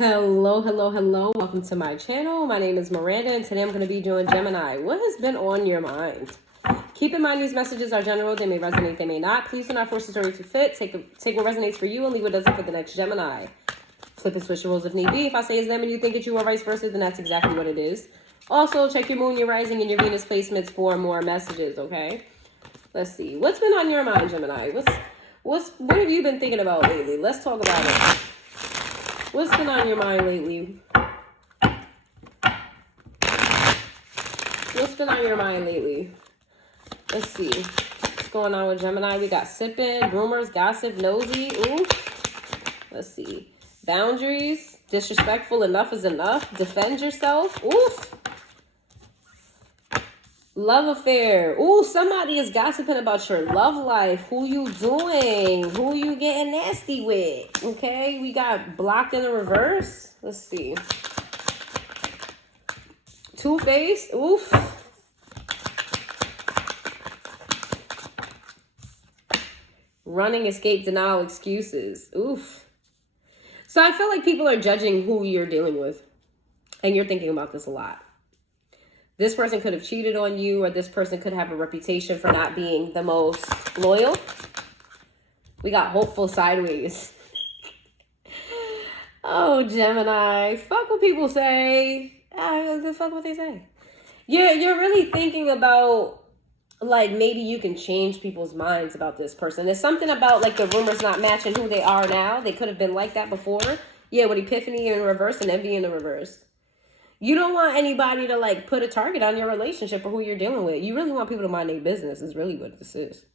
Hello, hello, hello. Welcome to my channel. My name is Miranda, and today I'm going to be doing Gemini. What has been on your mind? Keep in mind these messages are general. They may resonate, they may not. Please do not force the story to fit. Take what resonates for you and leave what doesn't for the next Gemini. Flip and switch the roles if need be. If I say it's them and you think it's you or vice versa, then that's exactly what it is. Also, check your moon, your rising, and your Venus placements for more messages, okay? Let's see. What's been on your mind, Gemini? What have you been thinking about lately? Let's talk about it. What's been on your mind lately? What's been on your mind lately? Let's see. What's going on with Gemini? We got sipping, rumors, gossip, nosy. Ooh. Let's see. Boundaries, disrespectful, enough is enough. Defend yourself. Oof. Love affair. Ooh, somebody is gossiping about your love life. Who you doing? Who you getting nasty with? Okay, we got blocked in the reverse. Let's see. Two-faced. Oof. Running, escape, denial, excuses. Oof. So I feel like people are judging who you're dealing with. And you're thinking about this a lot. This person could have cheated on you, or this person could have a reputation for not being the most loyal. We got hopeful sideways. Oh, Gemini. Fuck what people say. Fuck what they say. You're really thinking about, like, maybe you can change people's minds about this person. There's something about, like, the rumors not matching who they are now. They could have been like that before. Yeah, with epiphany in reverse and envy in the reverse. You don't want anybody to, like, put a target on your relationship or who you're dealing with. You really want people to mind their business is really what this is.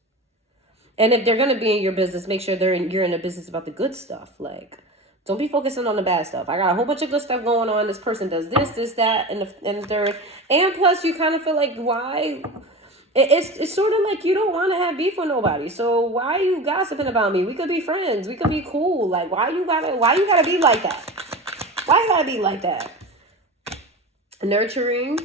And if they're going to be in your business, make sure you're in a business about the good stuff. Like, don't be focusing on the bad stuff. I got a whole bunch of good stuff going on. This person does this, that, and the third. And plus, you kind of feel like, why? It's sort of like you don't want to have beef with nobody. So why are you gossiping about me? We could be friends. We could be cool. Like, why you gotta be like that? Why you gotta be like that? Nurturing.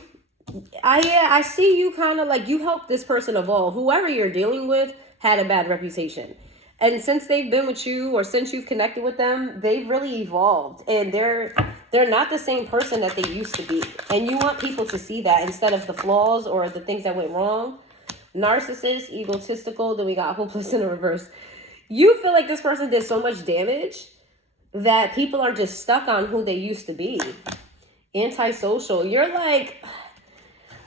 I see you kind of like you helped this person evolve. Whoever you're dealing with had a bad reputation. And since they've been with you or since you've connected with them, they've really evolved. And they're not the same person that they used to be. And you want people to see that instead of the flaws or the things that went wrong. Narcissist, egotistical, then we got hopeless in the reverse. You feel like this person did so much damage that people are just stuck on who they used to be. Antisocial. You're like,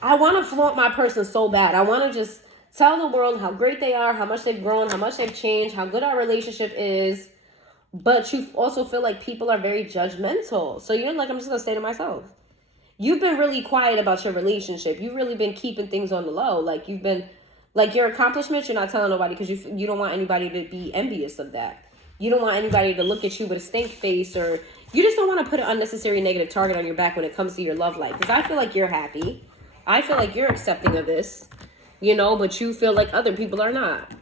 I want to flaunt my person so bad. I want to just tell the world how great they are, how much they've grown, how much they've changed, how good our relationship is. But you also feel like people are very judgmental. So you're like, I'm just going to stay to myself. You've been really quiet about your relationship. You've really been keeping things on the low. Like you've been, like your accomplishments, you're not telling nobody because you don't want anybody to be envious of that. You don't want anybody to look at you with a stink face, or you just don't want to put an unnecessary negative target on your back when it comes to your love life. Because I feel like you're happy. I feel like you're accepting of this, but you feel like other people are not.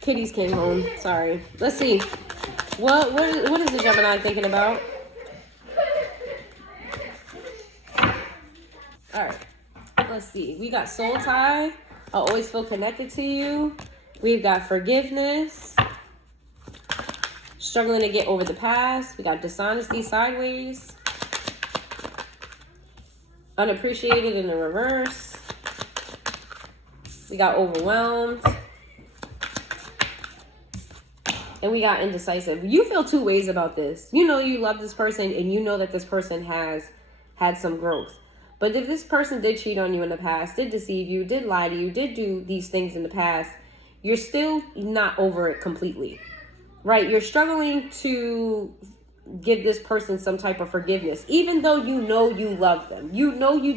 Kitties came home. Sorry. Let's see. What is the Gemini thinking about? All right. Let's see. We got soul tie. I always feel connected to you. We've got forgiveness. Struggling to get over the past. We got dishonesty sideways. Unappreciated in the reverse. We got overwhelmed. And we got indecisive. You feel two ways about this. You know you love this person and you know that this person has had some growth. But if this person did cheat on you in the past, did deceive you, did lie to you, did do these things in the past, you're still not over it completely, right? You're struggling to give this person some type of forgiveness, even though you know you love them.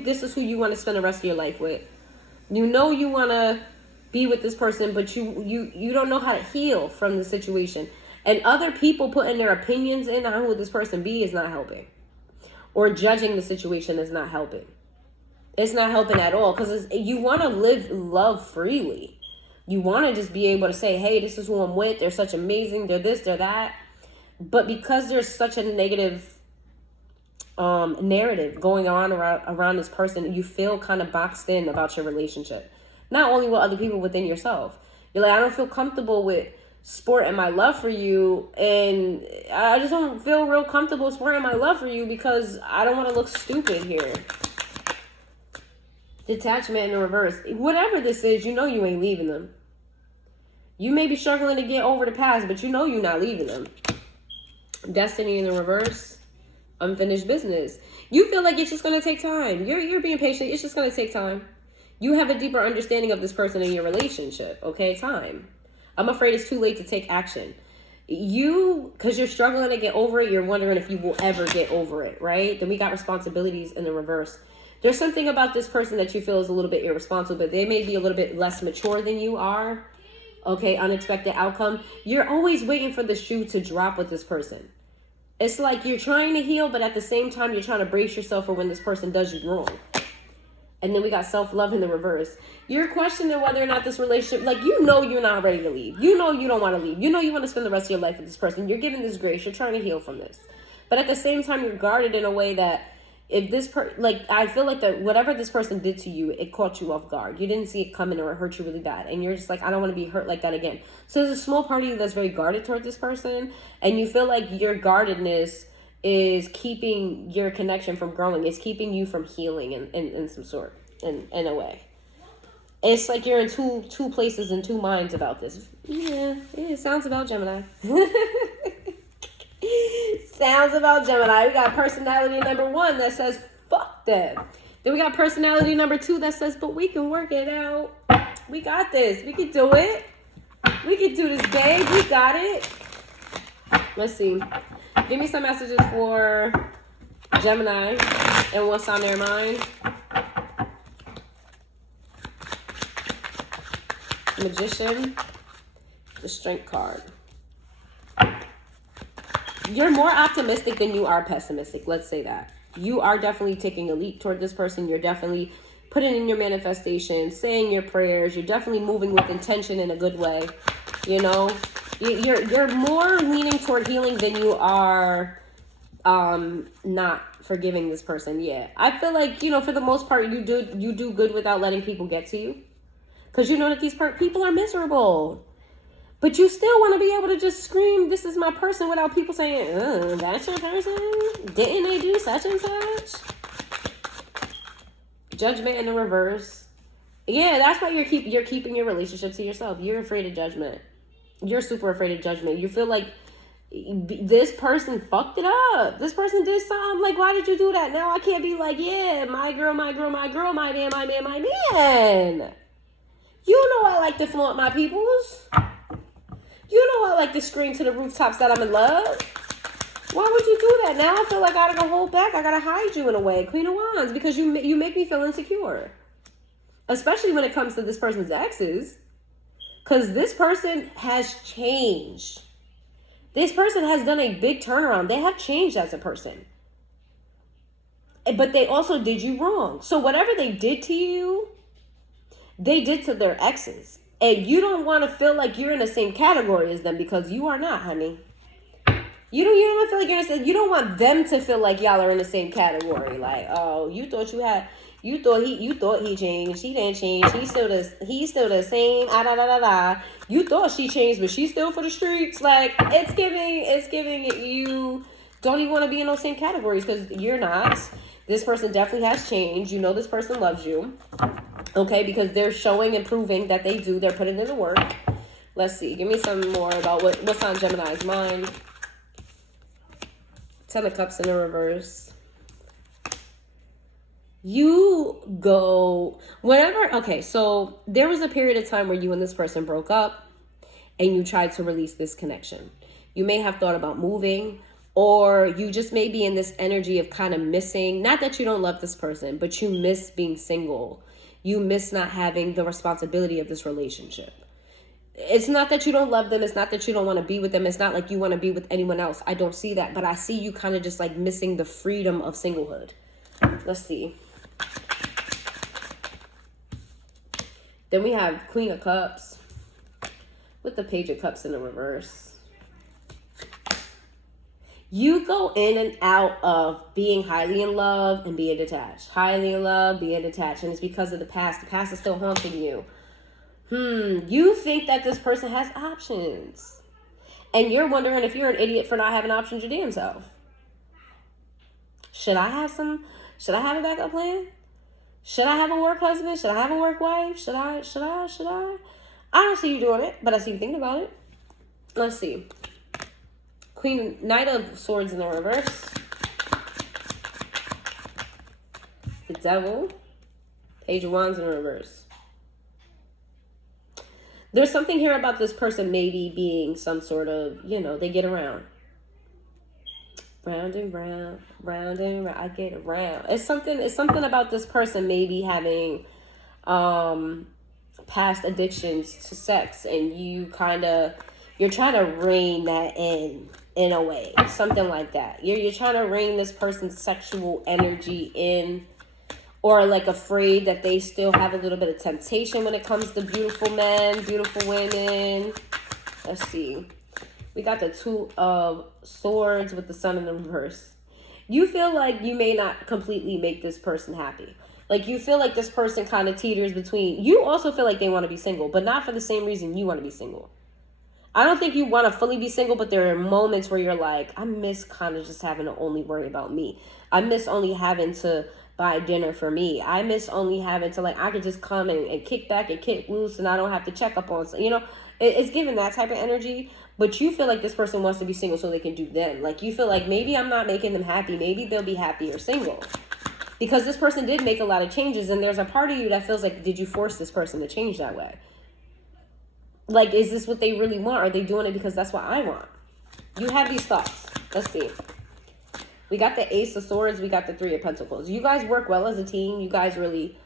This is who you want to spend the rest of your life with. You know you want to be with this person, but you don't know how to heal from the situation. And other people putting their opinions in on who this person be is not helping. Or judging the situation is not helping. It's not helping at all, because you want to live love freely. You want to just be able to say, hey, this is who I'm with. They're such amazing. They're this, they're that. But because there's such a negative narrative going on around this person, you feel kind of boxed in about your relationship. Not only with other people, within yourself. You're like, I don't feel comfortable with sporting my love for you, and I just don't feel real comfortable sporting my love for you because I don't want to look stupid here. Detachment in the reverse. Whatever this is, you know you ain't leaving them. You may be struggling to get over the past, but you know you're not leaving them. Destiny in the reverse. Unfinished business. You feel like it's just going to take time. You're being patient. It's just going to take time. You have a deeper understanding of this person in your relationship. Okay, time. I'm afraid it's too late to take action. Because you're struggling to get over it, you're wondering if you will ever get over it, right? Then we got responsibilities in the reverse. There's something about this person that you feel is a little bit irresponsible, but they may be a little bit less mature than you are. Okay, unexpected outcome. You're always waiting for the shoe to drop with this person. It's like you're trying to heal, but at the same time, you're trying to brace yourself for when this person does you wrong. And then we got self-love in the reverse. You're questioning whether or not this relationship, like, you know you're not ready to leave. You know you don't want to leave. You know you want to spend the rest of your life with this person. You're giving this grace. You're trying to heal from this. But at the same time, you're guarded in a way that if this I feel like that whatever this person did to you, it caught you off guard. You didn't see it coming or it hurt you really bad. And you're just like, I don't want to be hurt like that again. So there's a small part of you that's very guarded towards this person. And you feel like your guardedness is keeping your connection from growing. It's keeping you from healing in some sort, in a way. It's like you're in two places and two minds about this. Yeah, it sounds about Gemini. Sounds about Gemini. We got personality number 1 that says, fuck them. Then we got personality number 2 that says, but we can work it out. We got this. We can do it. We can do this, babe. We got it. Let's see. Give me some messages for Gemini and what's on their mind. Magician. The Strength card. You're more optimistic than you are pessimistic. Let's say that. You are definitely taking a leap toward this person. You're definitely putting in your manifestation, saying your prayers. You're definitely moving with intention in a good way. You know, you're more leaning toward healing than you are not forgiving this person. Yeah, I feel like, you know, for the most part, you do good without letting people get to you, because you know that these people are miserable. But you still want to be able to just scream, this is my person, without people saying, that's your person? Didn't they do such and such? Judgment in the reverse. Yeah, that's why you're keeping your relationship to yourself. You're afraid of judgment. You're super afraid of judgment. You feel like this person fucked it up. This person did something. Like, why did you do that? Now I can't be like, yeah, my girl, my girl, my girl, my man, my man, my man. You know I like to flaunt my peoples. You know I like to scream to the rooftops that I'm in love. Why would you do that? Now I feel like I gotta go hold back. I gotta hide you in a way. Queen of Wands. Because you make me feel insecure. Especially when it comes to this person's exes. Because this person has changed. This person has done a big turnaround. They have changed as a person. But they also did you wrong. So whatever they did to you, they did to their exes. And you don't want to feel like you're in the same category as them, because you are not, honey. You don't want to feel like you're in the same. You don't want them to feel like y'all are in the same category. Like, oh, you thought he changed. She didn't change. He's still the same. You thought she changed, but she's still for the streets. Like, it's giving you don't even want to be in those same categories, because you're not. This person definitely has changed. You know this person loves you. Okay, because they're showing and proving that they do. They're putting in the work. Let's see. Give me some more about what's on Gemini's mind. 10 of Cups in the reverse. You go whenever. Okay, so there was a period of time where you and this person broke up and you tried to release this connection. You may have thought about moving, or you just may be in this energy of kind of missing. Not that you don't love this person, but you miss being single. You miss not having the responsibility of this relationship. It's not that you don't love them. It's not that you don't want to be with them. It's not like you want to be with anyone else. I don't see that. But I see you kind of just like missing the freedom of singlehood. Let's see. Then we have Queen of Cups with the Page of Cups in the reverse. You go in and out of being highly in love and being detached. Highly in love, being detached. And it's because of the past. The past is still haunting you. You think that this person has options. And you're wondering if you're an idiot for not having options your damn self. Should I have a backup plan? Should I have a work husband? Should I have a work wife? Should I? I don't see you doing it, but I see you thinking about it. Let's see. Knight of Swords in the reverse. The Devil. Page of Wands in reverse. There's something here about this person maybe being some sort of, they get around. Round and round, round and round, I get around. It's something about this person maybe having past addictions to sex, and you're trying to rein that in a way. Something like that. You're trying to rein this person's sexual energy in, or like afraid that they still have a little bit of temptation when it comes to beautiful men, beautiful women. Let's see. We got the Two of Swords with the Sun in the reverse. You feel like you may not completely make this person happy. Like you feel like this person kind of teeters between. You also feel like they want to be single, but not for the same reason you want to be single. I don't think you want to fully be single, but there are moments where you're like, I miss kind of just having to only worry about me. I miss only having to buy dinner for me. I miss only having to, I could just come and kick back and kick loose, and I don't have to check up on, it's giving that type of energy. But you feel like this person wants to be single so they can do them. Like you feel like maybe I'm not making them happy. Maybe they'll be happier single. Because this person did make a lot of changes, and there's a part of you that feels like, did you force this person to change that way? Like, is this what they really want? Are they doing it because that's what I want? You have these thoughts. Let's see. We got the Ace of Swords. We got the Three of Pentacles. You guys work well as a team. You guys really,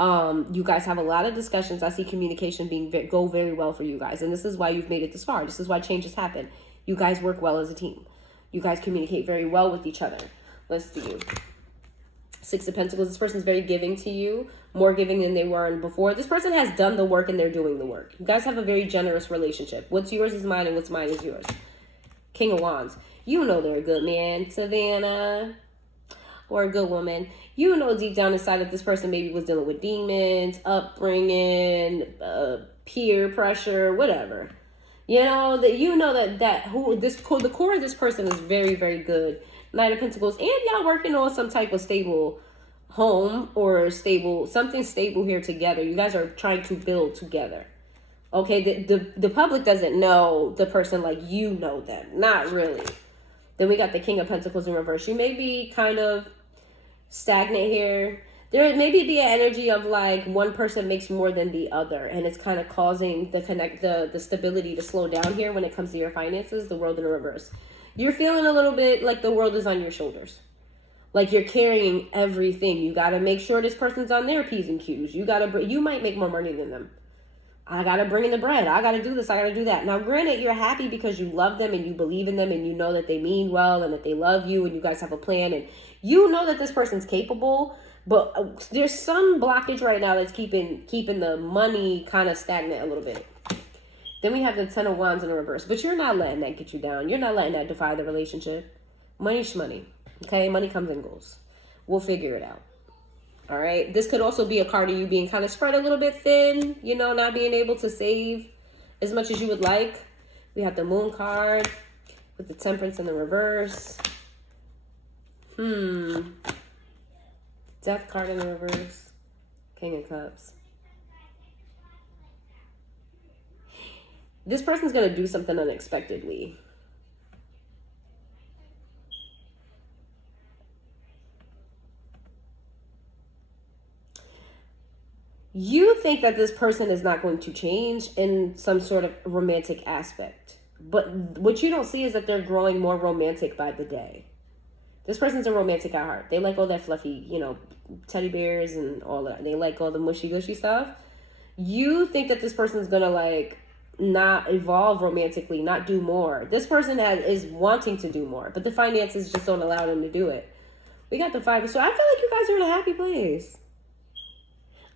you guys have a lot of discussions. I see communication go very well for you guys. And this is why you've made it this far. This is why changes happen. You guys work well as a team. You guys communicate very well with each other. Let's see. Six of Pentacles. This person's very giving to you. More giving than they were before. This person has done the work and they're doing the work. You guys have a very generous relationship. What's yours is mine and what's mine is yours. King of Wands. You know they're a good man, Savannah. Or a good woman. You know deep down inside that this person maybe was dealing with demons, upbringing, peer pressure, whatever. The core of this person is very, very good. Knight of Pentacles, and y'all working on some type of stable home or something stable here together. You guys are trying to build together. Okay, the public doesn't know the person like you know them. Not really. Then we got the King of Pentacles in reverse. You may be kind of stagnant here. There maybe be an energy of like one person makes more than the other, and it's kind of causing the stability to slow down here when it comes to your finances. The World in reverse. You're feeling a little bit like the world is on your shoulders. Like you're carrying everything. You got to make sure this person's on their P's and Q's. You might make more money than them. I got to bring in the bread. I got to do this. I got to do that. Now, granted, you're happy because you love them and you believe in them and you know that they mean well and that they love you and you guys have a plan and you know that this person's capable. But there's some blockage right now that's keeping the money kind of stagnant a little bit. Then we have the Ten of Wands in the reverse. But you're not letting that get you down. You're not letting that defy the relationship. Money's money. Okay? Money comes and goes. We'll figure it out. All right? This could also be a card of you being kind of spread a little bit thin. Not being able to save as much as you would like. We have the Moon card with the Temperance in the reverse. Death card in the reverse. King of Cups. This person's going to do something unexpectedly. You think that this person is not going to change in some sort of romantic aspect. But what you don't see is that they're growing more romantic by the day. This person's a romantic at heart. They like all that fluffy, teddy bears and all that. They like all the mushy gushy stuff. You think that this person's going to not evolve romantically, not do more. This person is wanting to do more, but the finances just don't allow them to do it. We got the Five. So I feel like you guys are in a happy place.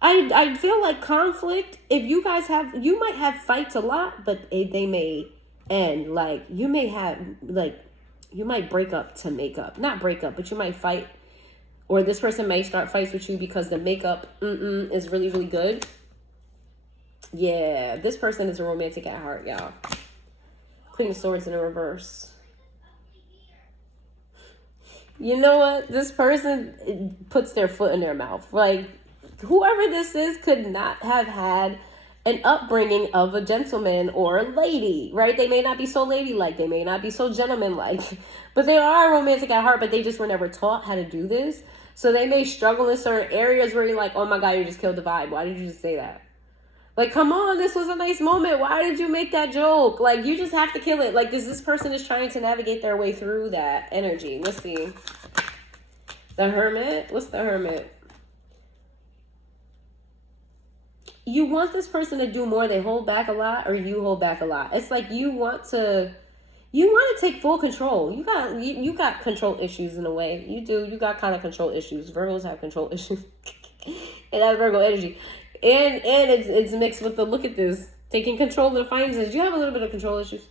I feel like conflict, if you guys you might have fights a lot, but they may end. You might break up to make up. Not break up, but you might fight. Or this person may start fights with you because the makeup is really, really good. Yeah, this person is a romantic at heart, y'all. Queen of Swords in the reverse. You know what? This person puts their foot in their mouth. Like, whoever this is could not have had an upbringing of a gentleman or a lady, right? They may not be so ladylike. They may not be so gentlemanlike. But they are romantic at heart, but they just were never taught how to do this. So they may struggle in certain areas where you're like, oh my God, you just killed the vibe. Why did you just say that? Like, come on, this was a nice moment. Why did you make that joke? Like, you just have to kill it. Like, this person is trying to navigate their way through that energy. Let's see. The Hermit. What's the Hermit? You want this person to do more. They hold back a lot, or you hold back a lot. It's like you want to take full control. You got control issues in a way. You do. You got kind of control issues. Virgos have control issues. And that's Virgo energy. And it's mixed with the, look at this, taking control of the finances. You have a little bit of control issues.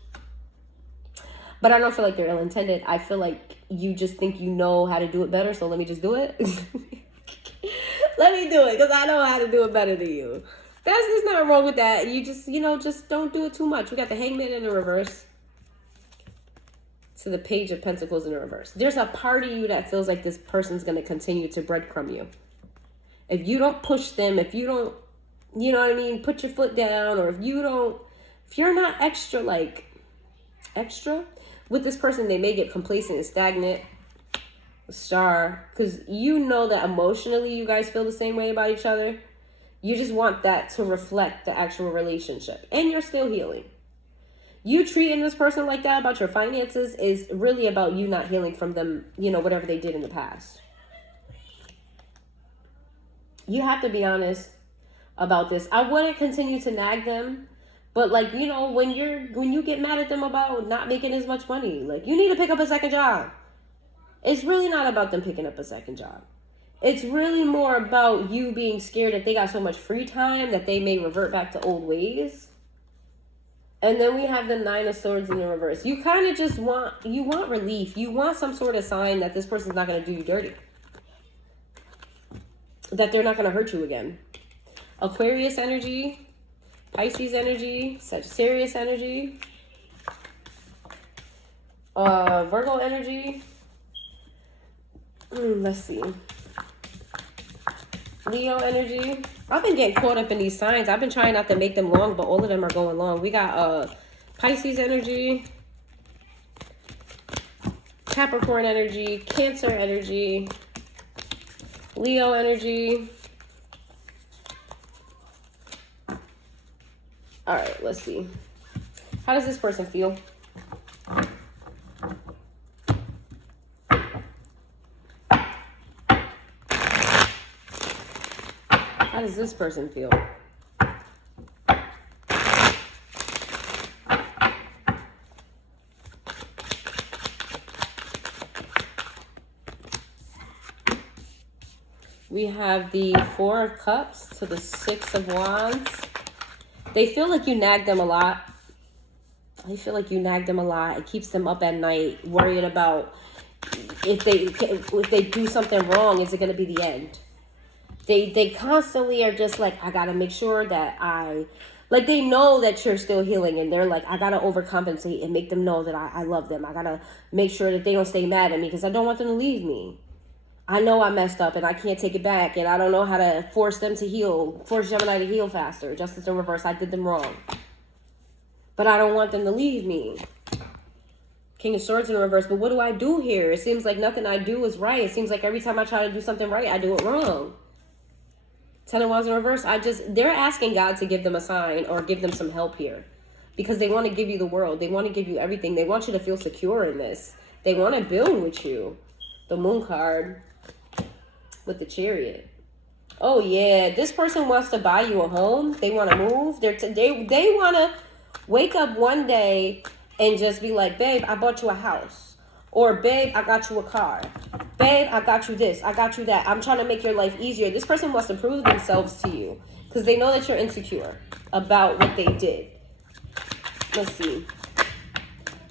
But I don't feel like they're ill-intended. I feel like you just think you know how to do it better, so let me just do it. Let me do it, because I know how to do it better than you. There's nothing wrong with that. You just, just don't do it too much. We got the Hangman in the reverse. To the Page of Pentacles in the reverse. There's a part of you that feels like this person's going to continue to breadcrumb you. If you don't push them, if you don't, you know what I mean, put your foot down, or if you're not extra with this person, they may get complacent and stagnant. Star, because you know that emotionally you guys feel the same way about each other. You just want that to reflect the actual relationship, and you're still healing. You treating this person like that about your finances is really about you not healing from them, whatever they did in the past. You have to be honest about this. I wouldn't continue to nag them, but when you get mad at them about not making as much money, like, you need to pick up a second job. It's really not about them picking up a second job. It's really more about you being scared that they got so much free time that they may revert back to old ways. And then we have the Nine of Swords in the reverse. You kind of just want relief. You want some sort of sign that this person's not going to do you dirty. That they're not going to hurt you again. Aquarius energy, Pisces energy, Sagittarius energy, Virgo energy. Let's see. Leo energy. I've been getting caught up in these signs. I've been trying not to make them long, but all of them are going long. We got Pisces energy, Capricorn energy, Cancer energy, Leo energy. All right, let's see. How does this person feel? How does this person feel? We have the Four of Cups to the Six of Wands. They feel like you nag them a lot. It keeps them up at night, worrying about if they do something wrong, is it going to be the end? They constantly are just like, I got to make sure that they know that you're still healing, and they're like, I got to overcompensate and make them know that I love them. I got to make sure that they don't stay mad at me because I don't want them to leave me. I know I messed up and I can't take it back, and I don't know how to force them to heal, force Gemini to heal faster. Justice in reverse, I did them wrong. But I don't want them to leave me. King of Swords in reverse, but what do I do here? It seems like nothing I do is right. It seems like every time I try to do something right, I do it wrong. Ten of Wands in reverse, they're asking God to give them a sign or give them some help here. Because they want to give you the world. They want to give you everything. They want you to feel secure in this. They want to build with you. The Moon card with the Chariot. Oh yeah, this person wants to buy you a home. They want to move. They want to wake up one day and just be like, babe, I bought you a house. Or, babe, I got you a car. Babe, I got you this. I got you that. I'm trying to make your life easier. This person wants to prove themselves to you because they know that you're insecure about what they did. Let's see.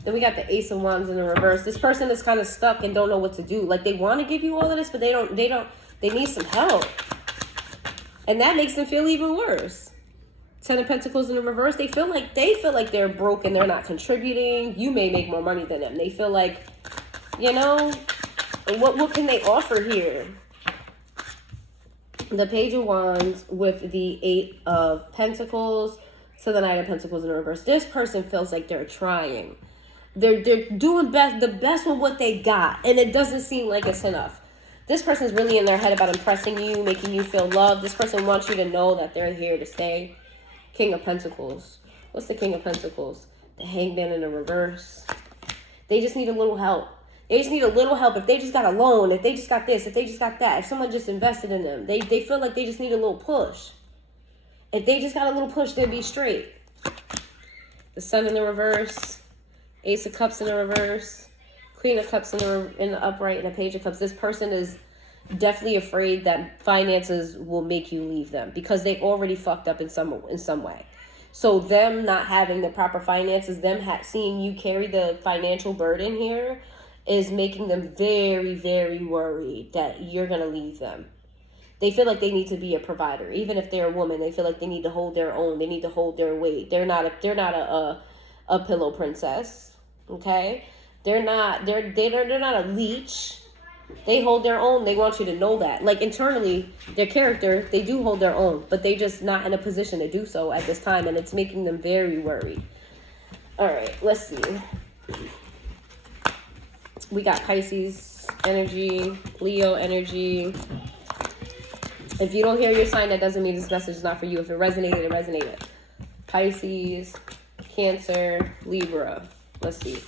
Then we got the Ace of Wands in the reverse. This person is kind of stuck and don't know what to do. Like, they want to give you all of this, but they need some help. And that makes them feel even worse. Ten of Pentacles in the reverse. They feel like they're broke and they're not contributing. You may make more money than them. They feel like, you know, what can they offer here? The Page of Wands with the Eight of Pentacles to the Knight of Pentacles in the reverse. This person feels like they're trying. They're doing the best with what they got, and it doesn't seem like it's enough. This person's really in their head about impressing you, making you feel loved. This person wants you to know that they're here to stay. King of Pentacles. What's the King of Pentacles? The Hangman in the reverse. They just need a little help. They just need a little help. If they just got a loan, if they just got this, if they just got that, if someone just invested in them, they feel like they just need a little push. If they just got a little push, they'll be straight. The Sun in the reverse. Ace of Cups in the reverse. Queen of Cups in the upright, and a Page of Cups. This person is definitely afraid that finances will make you leave them because they already fucked up in some way. So them not having the proper finances, them seeing you carry the financial burden here is making them very, very worried that you're going to leave them. They feel like they need to be a provider. Even if they're a woman, they feel like they need to hold their own. They need to hold their weight. They're not a pillow princess. Okay? They're not a leech. They hold their own. They want you to know that. Like internally, their character, they do hold their own, but they just not in a position to do so at this time, and it's making them very worried. All right, let's see. We got Pisces energy, Leo energy. If you don't hear your sign, that doesn't mean this message is not for you. If it resonated, it resonated. Pisces, Cancer, Libra. Let's see.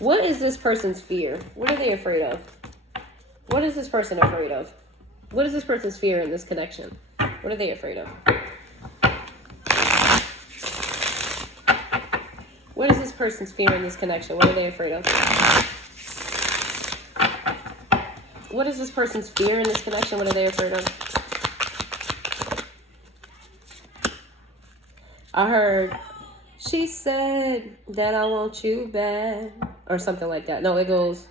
What is this person's fear? What are they afraid of? What is this person afraid of? What is this person's fear in this connection? What are they afraid of? What is this person's fear in this connection? What are they afraid of? What is this person's fear in this connection? What are they afraid of? I heard, she said that I want you back. Or something like that. No, it goes,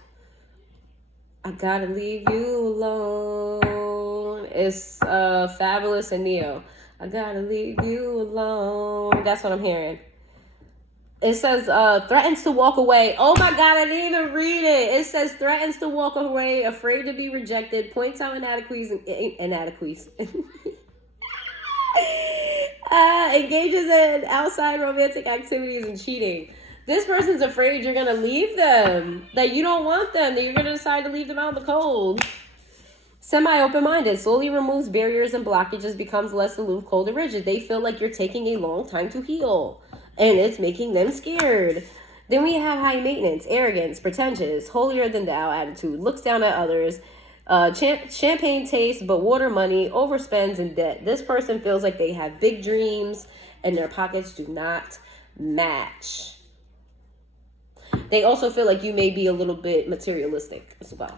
I gotta leave you alone. It's Fabulous and Neo. I gotta leave you alone. That's what I'm hearing. It says threatens to walk away. Oh my God, I didn't even read it. It says threatens to walk away, afraid to be rejected, points out inadequacies. Engages in outside romantic activities and cheating. This person's afraid you're going to leave them, that you don't want them, that you're going to decide to leave them out in the cold. Semi-open-minded, slowly removes barriers and blockages, becomes less aloof, cold, and rigid. They feel like you're taking a long time to heal, and it's making them scared. Then we have high maintenance, arrogance, pretentious, holier than thou attitude, looks down at others, champagne taste, but water money, overspends in debt. This person feels like they have big dreams, and their pockets do not match. They also feel like you may be a little bit materialistic as well.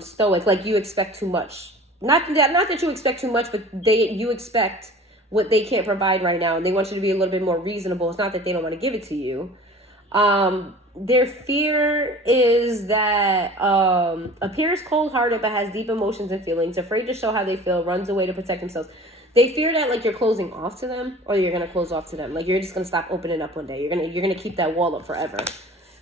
Stoic, like you expect too much. Not that you expect too much, but you expect what they can't provide right now, and they want you to be a little bit more reasonable. It's not that they don't want to give it to you. Their fear is that appears cold-hearted but has deep emotions and feelings, afraid to show how they feel, runs away to protect themselves. They fear that like you're closing off to them, or you're gonna close off to them. Like you're just gonna stop opening up one day. You're gonna keep that wall up forever.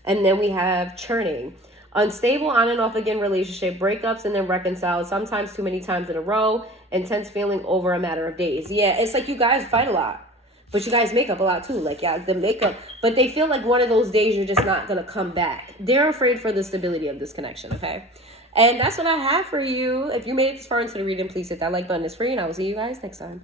And then we have churning, unstable on and off again relationship, breakups and then reconcile, sometimes too many times in a row, intense feeling over a matter of days. Yeah, it's like you guys fight a lot, but you guys make up a lot too. Like yeah, the makeup, but they feel like one of those days you're just not gonna come back. They're afraid for the stability of this connection. Okay. And that's what I have for you. If you made it this far into the reading, please hit that like button. It's free, and I will see you guys next time.